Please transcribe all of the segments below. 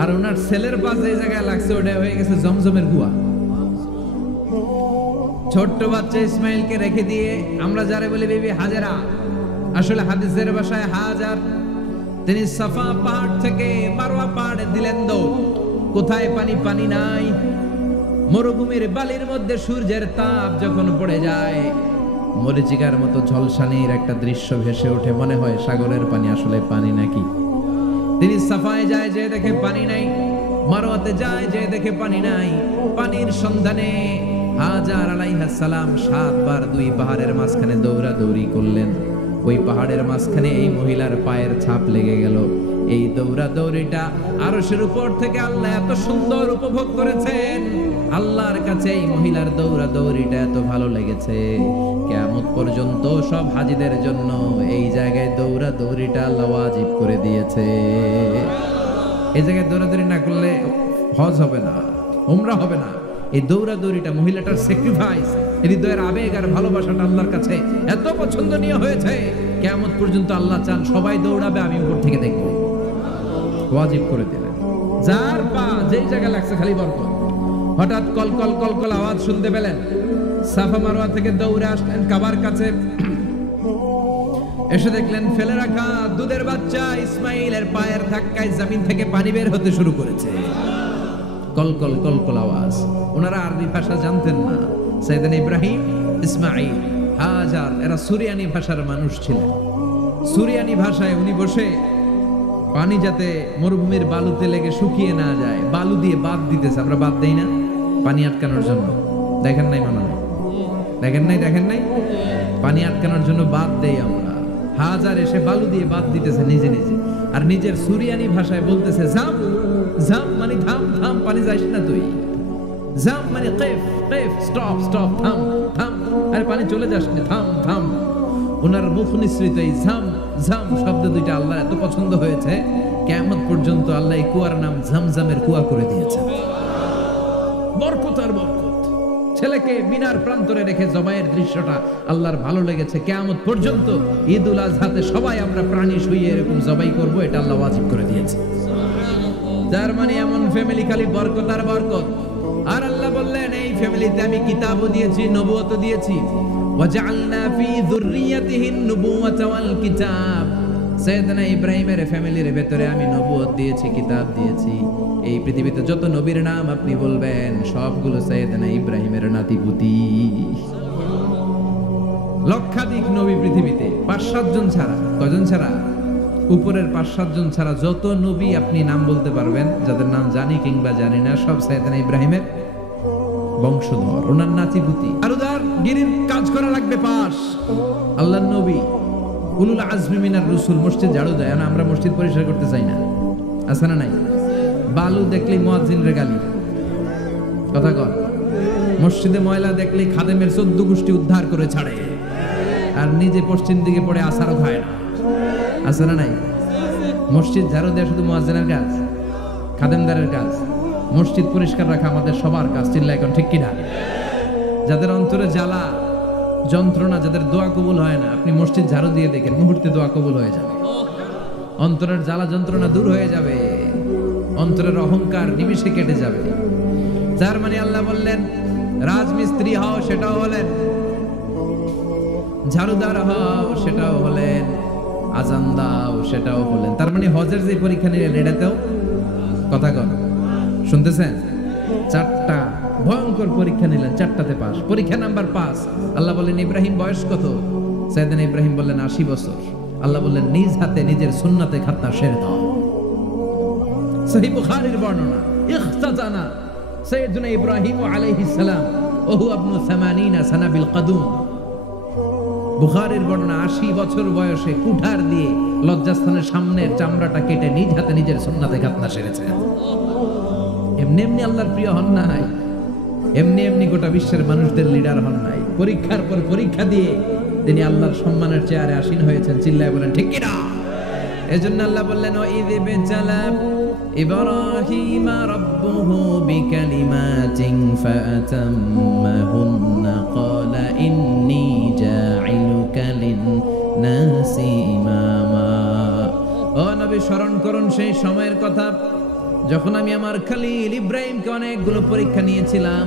আর ওনার ছেলের পাশ যে জায়গায় লাগছে ওটা হয়ে গেছে জমজমের কুয়া। ছোট্ট বাচ্চা ইসমাইলকে রেখে দিয়ে আমরা যারে বলি বিবি হাজেরা, আসলে হাদিসের ভাষায় হাজার, তিনি সাফা পাহাড় থেকে মারওয়া পাহাড়ে দিলেন দৌড়। কোথায় পানি? পানি নাই। মরুভূমির বালির মধ্যে সূর্যের তাপ যখন পড়ে যায়, মরিচিকার মতো ঝলসানির একটা দৃশ্য ভেসে ওঠে, মনে হয় সাগরের পানি, আসলে পানি নাকি। তিনি সাফায় যায়, যে দেখে পানি নাই। মারওয়াতে যায়, যে দেখে পানি নাই। পানির সন্ধানে হাজার আলাইহিস সালাম 7 বার 2 পাহাড়ের মাঝখানে দৌড়াদৌড়ি করলেন। ওই পাহাড়ের মাঝখানে এই মহিলার পায়ের ছাপ লেগে গেল। এই দৌড়াদৌড়িটা আরশের উপর থেকে আল্লাহ এত সুন্দর উপভোগ করেছেন। আল্লাহর কাছে এই মহিলার দৌড়াদৌড়িটা এত ভালো লেগেছে, কিয়ামত পর্যন্ত সব হাজীদের জন্য এই জায়গায় দৌড়াদৌড়িটা আল্লাহ ওয়াজিব করে দিয়েছে। এই জায়গায় দৌড়াদৌড়ি না করলে হজ হবে না, উমরা হবে না। এই দৌড়াদৌড়িটা, মহিলাটার স্যাক্রিফাইস, হৃদয়ের আবেগ আর ভালোবাসাটা আল্লাহর কাছে এত পছন্দনীয় হয়েছে, কিয়ামত পর্যন্ত আল্লাহ চান সবাই দৌড়াবে, আমি উপর থেকে দেখব। ওয়াজিব করে দিলেন। যার পা যেই জায়গায় লাগছে খালি বরকত। হঠাৎ কলকল কলকল আওয়াজ শুনতে পেলেন। সাফা মারওয়া থেকে দৌড়ে আসলেন কাবার কাছে। এসে দেখলেন ফেলে রাখা দুধের বাচ্চা ইসমাইলের পায়ের ধাক্কায় জমিন থেকে পানি বের হতে শুরু করেছে। কলকল কলকল আওয়াজ। ওনারা আরবি ভাষা জানতেন না। সাইয়েদনা ইব্রাহিম, ইসমাইল, হাজার এরা সুরিয়ানি ভাষার মানুষ ছিলেন। সুরিয়ানি ভাষায় উনি বসে পানি যাতে মরুভূমির বালুতে লেগে শুকিয়ে না যায়, বালু দিয়ে বাদ দিতেছে। আমরা বাদ দেই না পানি আটকানোর জন্য? দেখেন নাই মনে হয়? দেখেন নাই? পানি আটকানোর জন্য বাদ দেই আমরা। হাজার এসে বালু দিয়ে বাদ দিতেছে নিজে নিজে, আর নিজের সুরিয়ানি ভাষায় বলতেছে জাম। জাম মানে থাম, থাম, পানি যাইস না তুই। জাম মানে কেফ, কেফ, স্টপ, স্টপ, থাম, থাম, আরে পানি চলে যাস না, থাম, থাম। ওনার মুখ নিঃসৃত এই ঝাম ঝাম শব্দ দুইটা আল্লাহ এত পছন্দ হয়েছে, কিয়ামত পর্যন্ত আল্লাহ এই কুয়ার নাম ঝমঝমের কুয়া করে দিয়েছে। বরকত আর বরকত। ছেলেকে মিনার প্রান্তরে রেখে জবাইয়ের দৃশ্যটা আল্লাহর ভালো লেগেছে। কিয়ামত পর্যন্ত ঈদুল আজহাতে সবাই আমরা প্রাণী শুইয়ে এরকম জবাই করব, এটা আল্লাহ ওয়াজিব করে দিয়েছে। যার মানে এমন ফ্যামিলি খালি বরকত আর বরকত। আর আল্লাহ বললেন এই ফ্যামিলিতে আমি কিতাবও দিয়েছি, নবুয়তও দিয়েছি। ওয়াজআলনা ফি যুররিয়াতিহিন নুবুওয়াতা ওয়াল কিতাব। সাইয়েদনা ইব্রাহিমের ফ্যামিলির ভেতরে আমি নবুয়ত দিয়েছি, কিতাব দিয়েছি। এই পৃথিবীতে যত নবীর নাম আপনি বলবেন সবগুলো সাইয়েদনা ইব্রাহিমের নাতিপুতি। লক্ষাধিক নবী পৃথিবীতে, 5-7 জন ছাড়া। কয়জন ছাড়া? উপরের 5-7 জন ছাড়া যত নবী আপনি নাম বলতে পারবেন, যাদের নাম জানি কিংবা জানি না, সব সাইয়েদনা ইব্রাহিমের বংশধর, ওনার নাতিপুতি। আর উদার গিরির কাজ করা লাগবে পাশ। আল্লাহর নবী উলুল আজমি মিনার রাসূল মসজিদ ঝাড়ু দেয় না, আমরা মসজিদ পরিষ্কার করতে চাই না, আছে না নাই? বালু দেখলেই মুয়াজ্জিনের গালি, কথা কর। মসজিদে ময়লা দেখলেই খাদেমের 14 গোষ্ঠী উদ্ধার করে ছাড়ে, আর নিজে পশ্চিম দিকে পড়ে আসারও খায় না, আছে না নাই? মসজিদ ঝাড়ু দেওয়া শুধু মুয়াজ্জিনের কাজ, খাদেমদারের কাজ। মসজিদ পরিষ্কার রাখা আমাদের সবার কাজ। চিল্লা এখন ঠিক কিনা? যাদের অন্তরে জ্বালা যন্ত্রণা, যাদের দোয়া কবুল হয় না, আপনি মসজিদ ঝাড়ু দিয়ে দেখেন মুহূর্তে দোয়া কবুল হয়ে যাবে। অন্তরের জ্বালা যন্ত্রণা দূর হয়ে যাবে, অন্তরের অহংকার নিমিষে কেটে যাবে। যার মানে আল্লাহ বললেন রাজমিস্ত্রি হও, সেটাও হলেন। ঝাড়ুদার হও, সেটাও হলেন। আজান দাও, সেটাও হলেন। তার মানে হজের যে পরীক্ষা নিলেন এটাতেও, কথা কর, শুনতেছেন? 4টা ভয়ঙ্কর পরীক্ষা নিলেন, 4টাতে পাস। পরীক্ষা নাম্বার 5। আল্লাহ বললেন ইব্রাহিম বয়স কত? সাইয়েদনা ইব্রাহিম বললেন 80 বছর। আল্লাহ বললেন নিজ হাতে নিজের সুন্নাতে খাতনা সেরে দাও। সহিহ বুখারীর বর্ণনা, ইখতাজানা সাইয়েদনা ইব্রাহিম আলাইহিস সালাম ওহু ইবনু 80 সানা বিল কদুম। বুখারীর বর্ণনা, 80 বছর বয়সে কুঠার দিয়ে লজ্জাস্থানের সামনের চামড়াটা কেটে নিজ হাতে নিজের সুন্নাতে খাতনা সেরেছেন। এমনি এমনি আল্লাহর প্রিয় হন নাই, এমনি এমনি গোটা বিশ্বের মানুষদের লিডার হন নাই। পরীক্ষার পর পরীক্ষা দিয়ে তিনি আল্লাহর সম্মানের চেয়ারে আসীন হয়েছেন। চিল্লায় বলেন ঠিক কিনা? এজন্য আল্লাহ বললেন ওয়াইয ইবতালা ইব্রাহিমা রাব্বুহু বিকালিমাতিন ফাআতাম্মাহুন্না ক্বালা ইন্নী জাঈলুকা লিন-নাসি ইমামা। ও নবী, স্মরণ করুন সেই সময়ের কথা যখন আমি আমার খলিল ইব্রাহিমকে অনেকগুলো পরীক্ষা নিয়েছিলাম,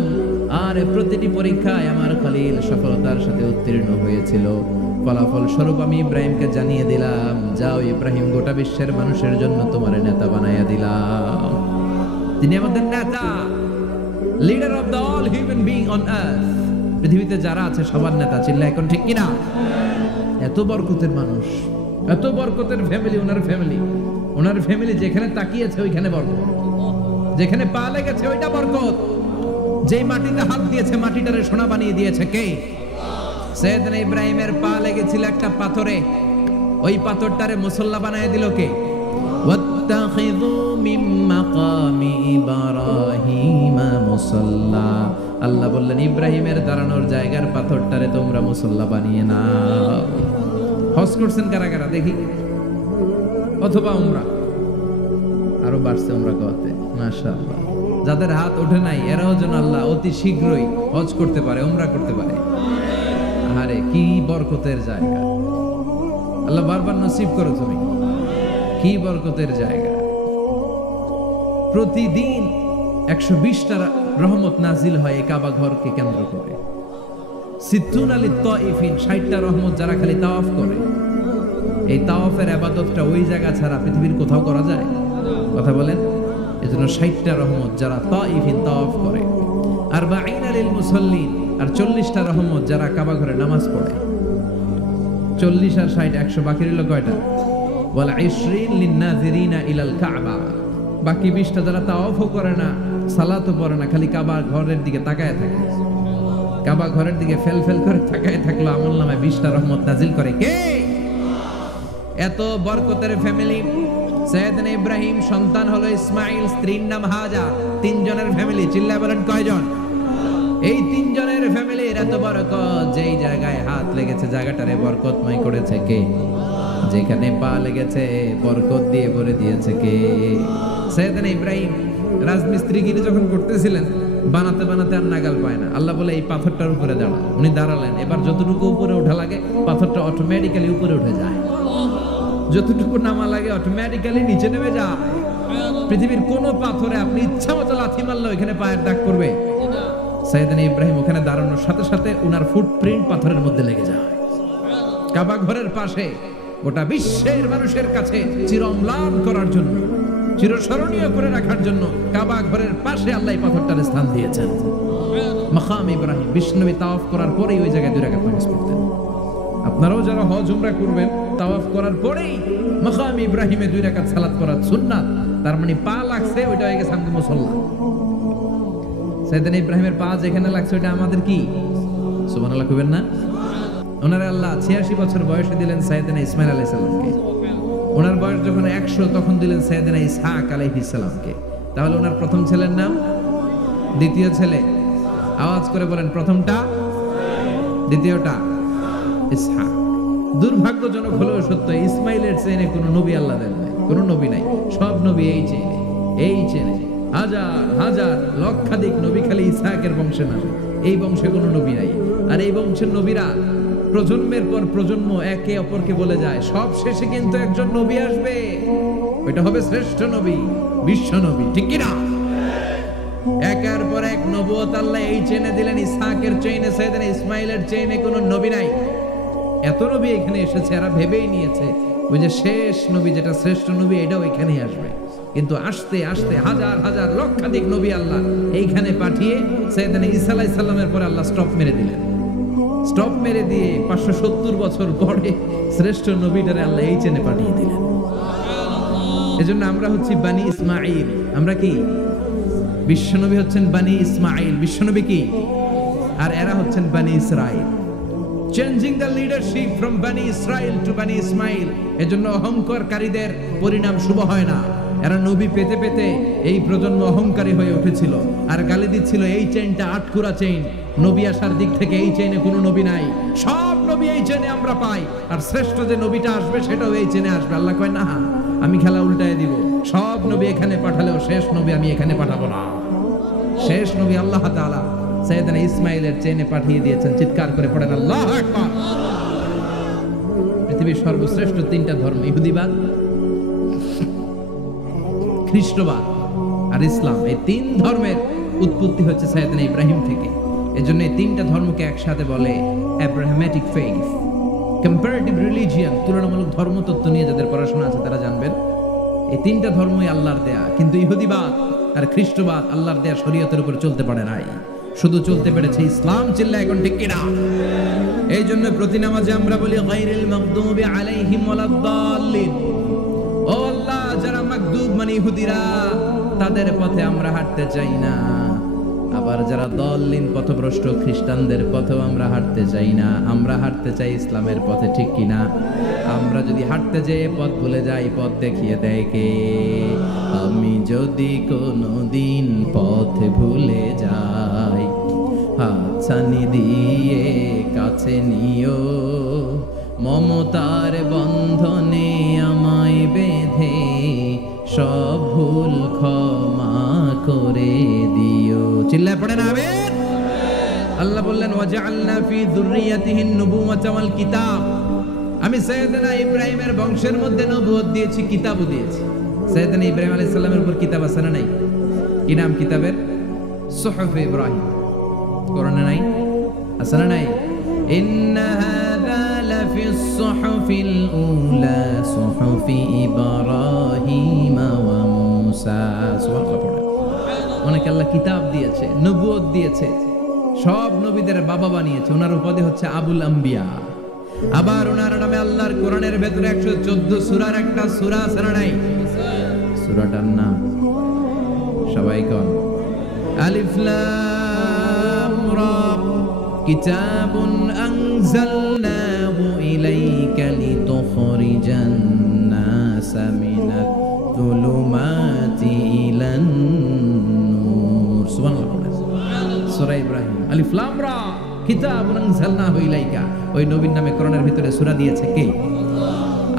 আর প্রতিটি পরীক্ষায় আমার খলিল সফলতার সাথে উত্তীর্ণ হয়েছিল, ফলাফল স্বরূপ আমি ইব্রাহিমকে জানিয়ে দিলাম, যাও ইব্রাহিম, গোটা বিশ্বের মানুষের জন্য তোমার নেতা বানাইয়া দিলাম। তিনি আমাদের নেতা, leader of the all human being on earth. পৃথিবীতে যারা আছে সবার নেতা। চিল্লা এখন ঠিক কিনা? এত বরকতের মানুষ, এত বরকতের ফ্যামিলি, ওনার ফ্যামিলি যেখানে তাকিয়েছে ওইখানে বরকত, যেখানে পা লেগেছে ওইটা বরকত। যেই মাটিতে হাত দিয়েছে মাটিটারে সোনা বানিয়ে দিয়েছে কে? সৈয়দনা ইব্রাহিমের পা লেগেছিল একটা পাথরে, ওই পাথরটারে মুসল্লা বানিয়ে দিল কে? ওয়াত্তাখিযু মিন মাকামি ইব্রাহিমা মুসাল্লা। আল্লাহ বললেন ইব্রাহিমের দাঁড়ানোর জায়গার পাথরটারে তোমরা মুসল্লা বানিয়ে নাও। হজ করছেন কারা কারা দেখি, অথবা উমরা, আরো বাড়ছে উমরা করতে, মাশাআল্লাহ। যাদের হাত ওঠে নাই এরাও যেন আল্লাহ অতি শীঘ্রই হজ করতে পারে, উমরা করতে পারে। আরে কি বরকতের জায়গা, আল্লাহ বারবার নসিব করো তুমি, কি বরকতের জায়গা। প্রতিদিন 120টা রহমত নাজিল হয় এই কাবা ঘরকে কেন্দ্র করে। 60টা রহমত যারা খালি তাওয়াফ করে। এই তাওয়াফের ইবাদতটা ওই জায়গা ছাড়া পৃথিবীর কোথাও করা যায়? কথা বলেন। এজন্য 60টা রহমত যারা তাইফিন তাওয়াফ করে, আর 40 লিল মুসাল্লিন, আর 40টা রহমত যারা কাবা ঘরে নামাজ পড়ে। 40 আর 60 100, বাকি রইল কয়টা? ওয়াল 20 লিন নাযিরিনা ইলাল কাবা। বাকি 20টা যারা তাওয়াফও করে না, সালাতও পড়ে না, খালি কাবা ঘরের দিকে তাকায় থাকে। কাবা ঘরের দিকে ফেল করে তাকায় থাকলো, আমলনামায় 20টা রহমত নাজিল করে কে? এত বরকতের ফ্যামিলি। সৈয়দনা ইব্রাহিম সন্তান হলো ইসমাইল, স্ত্রীর নাম হাজার। 3 জনের ফ্যামিলি। চিল্লায় বলেন কয়জন? এই 3 জনের ফ্যামিলির এত বরকত, যেই জায়গায় হাত লেগেছে জায়গাটারে বরকতময় করেছে কে? যেখানে পা লেগেছে বরকত দিয়ে ভরে দিয়েছে কে? সৈয়দনা ইব্রাহিম রাজমিস্ত্রিগিরি যখন করতেছিলেন, বানাতে আর নাগাল পায় না। আল্লাহ বলে এই পাথরটার উপরে দাঁড়া। উনি দাঁড়ালেন, এবার যতটুকু উপরে ওঠা লাগে পাথরটা অটোমেটিক্যালি উপরে উঠে যায়, যতটুকু নামা লাগে অটোমেটিক্যালি নিচে নেমে যায়। পৃথিবীর কোন পাথরে আপনি ইচ্ছা মতো লাথি মারলে ওখানে পায়ের দাগ করবে? সৈয়দনা ইব্রাহিম ওখানে দাঁড়ানোর সাথে সাথে উনার ফুটপ্রিন্ট পাথরের মধ্যে লেগে যায়। কাবা ঘরের পাশে গোটা বিশ্বের মানুষের কাছে চিরম্লান করার জন্য, চিরস্মরণীয় করে রাখার জন্য কাবা ঘরের পাশে আল্লাহ পাথরটার স্থান দিয়েছেন। মাকাম ইব্রাহিম। বিশ্বনবী তাওয়াফ করার পরেই ওই জায়গায় 2 রাকাত নামাজ পড়তেন। আপনারাও যারা হজ উমরা করবেন, তাওয়াফ করার পরেই মাকাম ইব্রাহিমে 2 রাকাত সালাত করা সুন্নাত। তার মানে পা লাগছে, ওইটা হয়ে গেছে আমাদের মুসল্লা। সৈয়দনা ইব্রাহিমের পা যেখানে লাগছে ওইটা আমাদের কি? সুবহানাল্লাহ কইবেন না? ওনারে আল্লাহ 86 বছর বয়সে দিলেন সৈয়দনা ইসমাইল আলাইহিস সালামকে। ওনার বয়স যখন 100 তখন দিলেন সৈয়দনা ইসহাক আলাইহিস সালামকে। তাহলে ওনার প্রথম ছেলের নাম? দ্বিতীয় ছেলে? আওয়াজ করে বলেন, প্রথমটা, দ্বিতীয়টা ইসহাক। দুর্ভাগ্যজনক হলেও সত্য, ইসমাইলের চেনে কোনো নবী আল্লাহ দেন নাই, কোনো নবী নাই। সব নবী এই চেনে হাজার লক্ষাধিক নবী খালি ইসহাকের বংশে না, এই বংশে কোনো নবী নাই। আর এই বংশের নবীরা প্রজন্মের পর প্রজন্ম একে অপরকে বলে যায়, সব শেষে কিন্তু একজন নবী আসবে, ওইটা হবে শ্রেষ্ঠ নবী, বিশ্ব নবী। ঠিক কিনা? একের পর এক নবুয়ত আল্লাহ এই চেনে দিলেন। ইসহাকের চেইনে, সৈয়দনা ইসমাইলের চেইনে কোনো নবী নাই। এত নবী এখানে এসেছে, এরা ভেবেই নিয়েছে ওই যে শেষ নবী, যেটা শ্রেষ্ঠ নবী, এটাও এখানেই আসবে। কিন্তু আস্তে আস্তে হাজার লক্ষাধিক নবী আল্লাহ এইখানে পাঠিয়ে সৈয়দনা ঈসা আলাইহিস সালামের পরে আল্লাহ স্টপ মেরে দিলেন। স্টপ মেরে দিয়ে 570 বছর পরে শ্রেষ্ঠ নবীটারে আল্লাহ এই চেনে পাঠিয়ে দিলেন। এজন্য আমরা হচ্ছি বানি ইসমাইল। আমরা কি? বিশ্বনবী হচ্ছেন বানি ইসমাইল, বিশ্বনবী কি? আর এরা হচ্ছেন বানি Israil. Changing the leadership from বানি ইসরাইল টু বানি ইসমাইল। এজন্য অহংকারকারীদের পরিণাম শুভ হয় না। এরা নবী পেতে পেতে এই প্রজন্ম অহংকারী হয়ে উঠেছিল, আর গালি দিচ্ছিল এই চেইনটা আটকুরা চেইন, নবী আসার দিক থেকে এই চেইনে কোনো নবী নাই, সব নবী এই চেইনে আমরা পাই, আর শ্রেষ্ঠ যে নবীটা আসবে সেটাও এই চেইনে আসবে। আল্লাহ কয় না, আমি খেলা উল্টায় দিব, সব নবী এখানে পাঠালেও শেষ নবী আমি এখানে পাঠাবো না। শেষ নবী আল্লাহ তাআলা সৈয়দনা ইসমাইলের চেইনে পাঠিয়ে দিয়েছেন। চিৎকার করে পড়েন আল্লাহু আকবার। পৃথিবীর সর্বশ্রেষ্ঠ 3টা ধর্ম, ইহুদিবাদ, খ্রিস্টবাদ আর ইসলাম, এই তিন ধর্মের উৎপত্তি হচ্ছে সাইয়েদনা ইব্রাহিম থেকে। এজন্য এই তিনটা ধর্মকে একসাথে বলে অ্যাব্রাহামেটিক ফেইথ। কম্পারেটিভ রিলিজিয়ান, তুলনামূলক ধর্মতত্ত্ব নিয়ে যাদের পড়াশোনা আছে তারা জানবেন এই তিনটা ধর্মই আল্লাহর দেয়া, কিন্তু ইহুদিবাদ আর খ্রিস্টবাদ আল্লাহর দেয়া শরীয়তের উপর চলতে পারে নাই, শুধু চলতে পেরেছে ইসলাম। চিল্লা এখন ঠিক কিনা? এই জন্য প্রতি নামাজে আমরা বলি গায়রিল মাগদুবি আলাইহিম ওয়ালাদ-দাল্লিন। ও আল্লাহ, যারা মাগদুব মানে ইহুদিরা, তাদের পথে আমরা হাঁটতে চাই না। আবার যারা দল্লিন পথভ্রষ্ট খ্রিস্টানদের পথেও আমরা হাঁটতে চাই না। আমরা হাঁটতে চাই ইসলামের পথে, ঠিক কিনা? আমরা যদি হাঁটতে যেয়ে পথ ভুলে যাই, পথ দেখিয়ে দেয় কে? আমি যদি কোনোদিন পথ ভুলে যাই, হাতছানি দিয়ে কাছে নিও, মমতার বন্ধনে আমায় বেঁধে সব ভুল ক্ষমা করে দিও। চিল্লায় পড়েন আমিন। আল্লাহ বললেন ওয়াজআলনা ফি যুররিয়াতিহিন নুবুওয়াতা ওয়াল কিতাব। আমি সাইয়েদনা ইব্রাহিমের বংশের মধ্যে নবুয়ত দিয়েছি, কিতাবও দিয়েছি। সাইয়েদনা ইব্রাহিম আলাইহিস সালামের উপর কিতাব আছে না নাই? কি নাম কিতাবের? সুহুফ ইব্রাহিম। কোরআনে নাই? আছে না নাই? ইন্না হাযা লাফিস সুহুফিল উলা সুহুফি ইব্রাহিম ওয়া মূসা। সুবহানাল্লাহ পড়ে। অনেক আল্লাহ কিতাব দিয়েছে, নবুয়ত দিয়েছে, সব নবীদের বাবা বানিয়েছে। ওনার উপাধি হচ্ছে আবুল আম্বিয়া। আবার ওনার নামে আল্লাহর কোরআনের ভেতরে 114 সূরার একটা সূরা আছে না নাই? সূরাটার নাম সবাই কোন? আলিফ লাম রা। কিতাবুন আনজালনাহু ইলাইকা লিতুখরিজান নাসা মিনাত যুলুমাতি ইলান নূর। সুবহানাল্লাহ। সূরা ইব্রাহিম, আলিফ লাম রা, কিতাবুন আনজালনাহু ইলাইকা। ওই নবীর নামে কোরআনের ভিতরে সূরা দিয়েছে কে?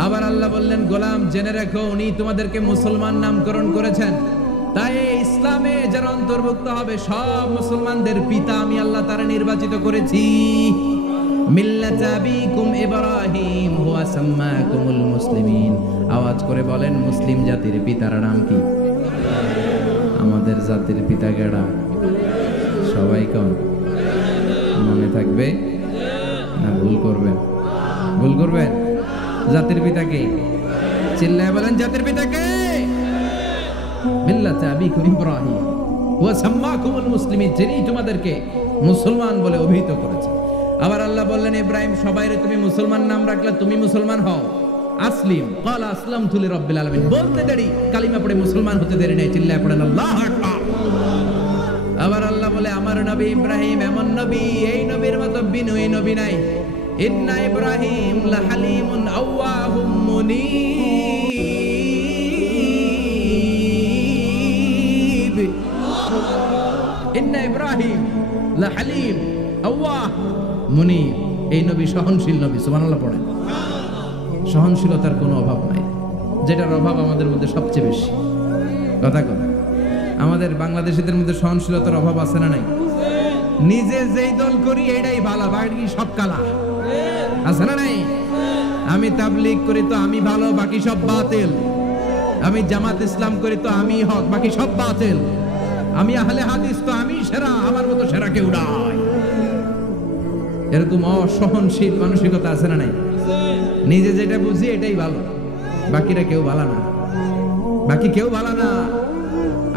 আবার আল্লাহ বললেন, গোলাম জেনে রাখো, উনি তোমাদেরকে মুসলমান নামকরণ করেছেন। তাই ইসলামে যারা অন্তর্ভুক্ত হবে সব মুসলমানদের পিতা আমি আল্লাহ তারা নির্বাচিত করেছি। মিল্লাতা আবিকুম ইব্রাহিম হুয়া সাম্মাকুমুল মুসলিমিন। আওয়াজ করে বলেন, মুসলিম জাতির পিতার নাম কি? আমাদের জাতির পিতা কেডা? সবাই কোন? মনে থাকবে না ভুল করবেন? ভুল করবেন? জাতির পিতা কে? চিল্লায় বলেন, জাতির পিতা কে? মিল্লাতা আবিকুম ইব্রাহিম ওয়া সাম্মাকুমুল মুসলিমিন, যিনি তোমাদেরকে মুসলমান বলে অভিহিত করেছে। আবার আল্লাহ বললেন, ইব্রাহিম সবাইরে তুমি মুসলমান নাম রাখলে, তুমি মুসলমান হও। আসলিম ক্বালা আসলামতু লিরাব্বিল আলামিন, বলতে দেরি, কালিমা পড়ে মুসলমান হতে দেরি নাই। চিল্লায় পড়েন আল্লাহু আকবার। আবার আল্লাহ বলে, আমার নবী ইব্রাহিম এমন নবী, এই নবীর মতো বিনয়ী নবী নাই। ইন্না ইব্রাহিম লাহালিমুন আওয়াহুম মুনীব। ইন্না ইব্রাহিম লাহালিম আওয়াহ মুনীব। এই নবী সহনশীল নবী। সুবহানাল্লাহ পড়েন। সহনশীলতার কোনো অভাব নাই, যেটার অভাব আমাদের মধ্যে সবচেয়ে বেশি। কথা কন, আমাদের বাংলাদেশিদের মধ্যে সহনশীলতার অভাব আছে না নাই? নিজে যেই দল করি এটাই ভালো, বাকি সব কালা। আছে না নাই? আমি তাবলীগ করি তো আমি ভালো, বাকি সব বাতিল। আমি জামাত ইসলাম করি তো আমি হক, বাকি সব বাতিল। আমি আহলে হাদিস তো আমি সেরা, আমার মতো সেরা কেউ নাই। এরকম অসহনশীল মানসিকতা আছে না নাই? নিজে যেটা বুঝি এটাই ভালো, বাকিরা কেউ ভালো না, বাকি কেউ ভালো না।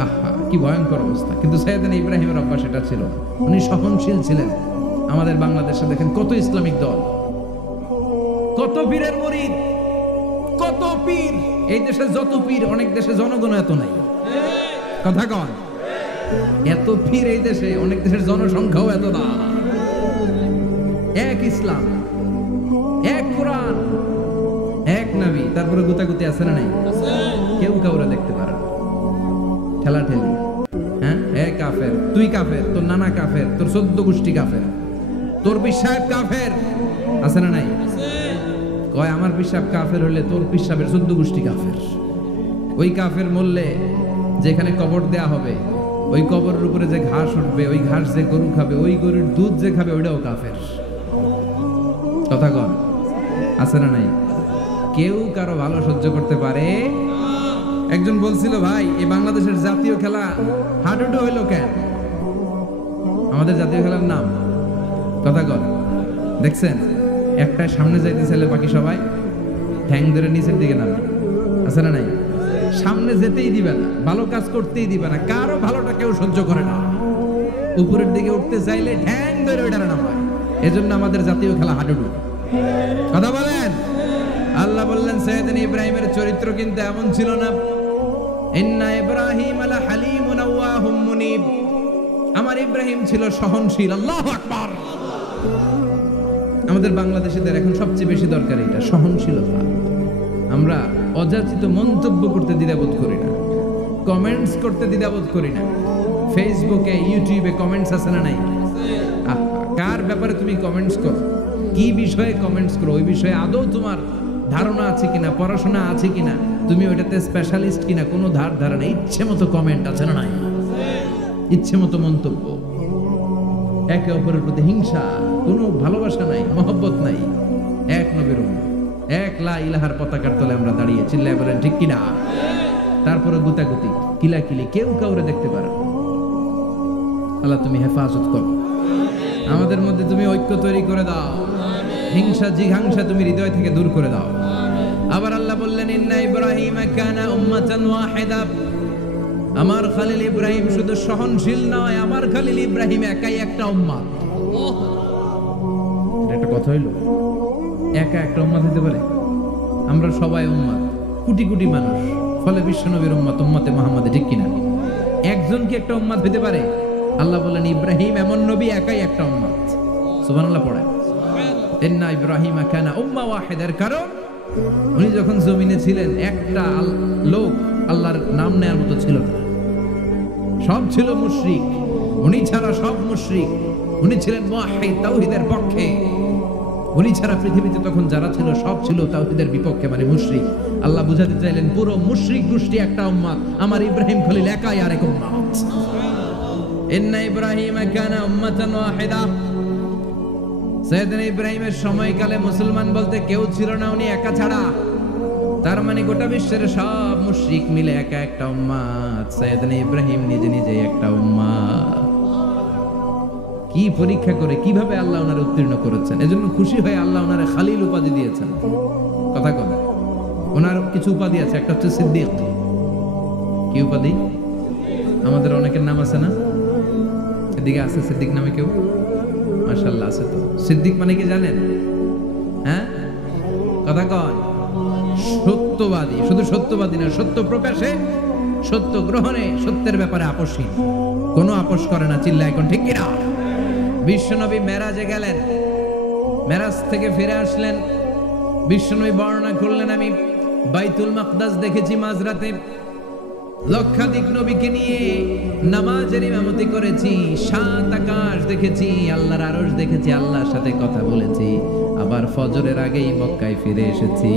আহা, কি ভয়ঙ্কর অবস্থা। কিন্তু সাইয়েদনা ইব্রাহিমের অভ্যাস এটা ছিল, উনি সহনশীল ছিলেন। আমাদের বাংলাদেশে দেখেন কত ইসলামিক দল, কত পীরের মুরিদ, কত পীর। এই দেশে যত পীর, অনেক দেশে জনগণ এত নাই। কথা কন, এত পীর এই দেশে, অনেক দেশের জনসংখ্যাও এত না। এক ইসলাম, এক কোরআন, এক নবী, তারপরে গুতাগুতি আছে না নাই? কেউ কাউরা দেখতে পারে না, ঠেলা ঠেলি। হ্যাঁ, এক কাফের, তুই কাফের, তোর নানা কাফের, তোর 14 গোষ্ঠী কাফের, তোর পিসাব কাফের। আছে না নাই? কয় আমার পিসাব কাফের হলে তোর পিসাবের 14 গোষ্ঠী কাফের। ওই কাফের মরলে যেখানে কবর দেয়া হবে, ওই কবরের উপরে যে ঘাস উঠবে, ওই ঘাস যে গরু খাবে, ওই গরুর দুধ যে খাবে, ওইটাও কাফের। কথা কন, আছে না নাই? কেউ কারো ভালো সহ্য করতে পারে? একজন বলছিল, ভাই এই বাংলাদেশের জাতীয় খেলা হাডুডু হইলো কেন? আমাদের জাতীয় খেলার নাম কথা কর, দেখছেন একটা সামনে যাইতেছিল, বাকি সবাই ঠ্যাং ধরে নিচের দিকে নামে, আছে না নাই? সামনে যেতেই দিবে না, ভালো কাজ করতেই দিবে না, কারো ভালোটা কেউ সহ্য করে না। উপরের দিকে উঠতে চাইলে ঠ্যাং ধরে ওইটা নামায়। এজন্য আমাদের জাতীয় খেলা হাডুডু। কথা বলেন। আল্লাহ বললেন সাইয়েদনা ইব্রাহিমের চরিত্র কিন্তু এমন ছিল না। ইন্না ইব্রাহিম আলা হালিমুন আওয়াহুম মুনিব। আমার ইব্রাহিম ছিল সহনশীল। আল্লাহু আকবার। আমাদের বাংলাদেশিদের এখন সবচেয়ে বেশি দরকার এটা, সহনশীলতা। আমরা অযাচিত মন্তব্য করতে দ্বিধাবোধ করি না, কমেন্টস করতে দ্বিধাবোধ করি না। ফেসবুকে ইউটিউবে কমেন্টস আছে না নাই? কার ব্যাপারে তুমি কমেন্টস করো, কি বিষয়ে কমেন্টস করো, ওই বিষয়ে আদৌ তোমার ধারণা আছে কিনা, পড়াশোনা আছে কিনা, তুমি ওইটাতে স্পেশালিস্ট কিনা, কোনো ধারণা। ইচ্ছে মতো কমেন্ট আছে না নাই? ইচ্ছে মতো মন্তব্য, একে অপরের প্রতি হিংসা, কোনো ভালোবাসা নাই, মহব্বত নাই। এক নবীর উম্মত, এক লা ইলাহার পতাকার তলে আমরা দাঁড়িয়ে, চিল্লায় বলেন ঠিক কিনা? তারপরে গুতাগুতি, কিলাকিলি, কেউ কাউরে দেখতে পারে না। আল্লাহ তুমি হেফাজত করো, আমাদের মধ্যে তুমি ঐক্য তৈরি করে দাও, হিংসা জিঘাংসা তুমি হৃদয় থেকে দূর করে দাও। আবার আল্লাহ বললেন ইন্না ইব্রাহিম কানা উম্মাতান ওয়াহিদা। আমার খলিল ইব্রাহিম শুধু সহনশীল নয়, আমার খলিল ইব্রাহিম একাই একটা উম্মত। এটা কথা হইল, একা একটা উম্মত হতে পারে? আমরা সবাই উম্মত, কোটি কোটি মানুষ, ফলে বিশ্বনবীর উম্মত, উম্মতে মুহাম্মদে, ঠিক কিনা? একজন কি একটা উম্মত হতে পারে? আল্লাহ বললেন ইব্রাহিম এমন নবী, একাই একটা উম্মত। সুবহানাল্লাহ পড়ে। ইন্না ইব্রাহিম কানা উম্মাহ ওয়াহিদার কারণ উনি যখন জমিনে ছিলেন একটা লোক আল্লাহর নাম নেওয়ার মতো ছিল না, সব ছিল মুশরিক। উনি ছাড়া সব মুশরিক। উনি ছিলেন মুওয়াহহিদ, তাওহীদের পক্ষে। উনি ছাড়া পৃথিবীতে তখন যারা ছিল সব ছিল তাওহীদের বিপক্ষে, মানে মুশরিক। আল্লাহ বুঝাতে চাইলেন পুরো মুশরিক গোষ্ঠী একটা উম্মত, আমার ইব্রাহিম খলিল একাই আরেক উম্মত। ইন্না ইব্রাহিম কানা উম্মাতান ওয়াহিদা। সাইয়েদনা ইব্রাহিমের সময়কালে মুসলমান বলতে কেউ ছিল না, উনি একা ছাড়া। তার মানে গোটা বিশ্বের সব মুশরিক মিলে একা একটা উম্মত, সাইয়েদনা ইব্রাহিম নিজে নিজে একটা উম্মত। কি পরীক্ষা করে, কিভাবে আল্লাহ ওনারে উত্তীর্ণ করেছেন। এজন্য খুশি হয়ে আল্লাহ ওনারে খালিল উপাধি দিয়েছেন। কথা কন, ওনার কিছু উপাধি আছে, একটা হচ্ছে সিদ্দিক। কি উপাধি? আমাদের অনেকের নাম আছে না? এদিকে আছে সিদ্দিক নামে কেউ? মাশাআল্লাহ আছে তো। সিদ্দিক মানে কি জানেন? হ্যাঁ, কথা কন। সত্যবাদী। শুধু সত্যবাদী না, সত্য প্রকাশে, সত্য গ্রহণে, সত্যের ব্যাপারে আপোষহীন, কোনো আপোষ করে না। চিল্লায় এখন ঠিক কিনা? বিশ্বনবী মেরাজে গেলেন, মেরাজ থেকে ফিরে আসলেন। বিশ্বনবী বর্ণনা করলেন, আমি বাইতুল মাকদাস দেখেছি মাঝরাতে, লক্ষাধিক নবীকে নিয়ে নামাজের ইমামতি করেছি, 7 আকাশ দেখেছি, আল্লাহর আরশ দেখেছি, আল্লাহর সাথে কথা বলেছি, আবার ফজরের আগেই মক্কায় ফিরে এসেছি।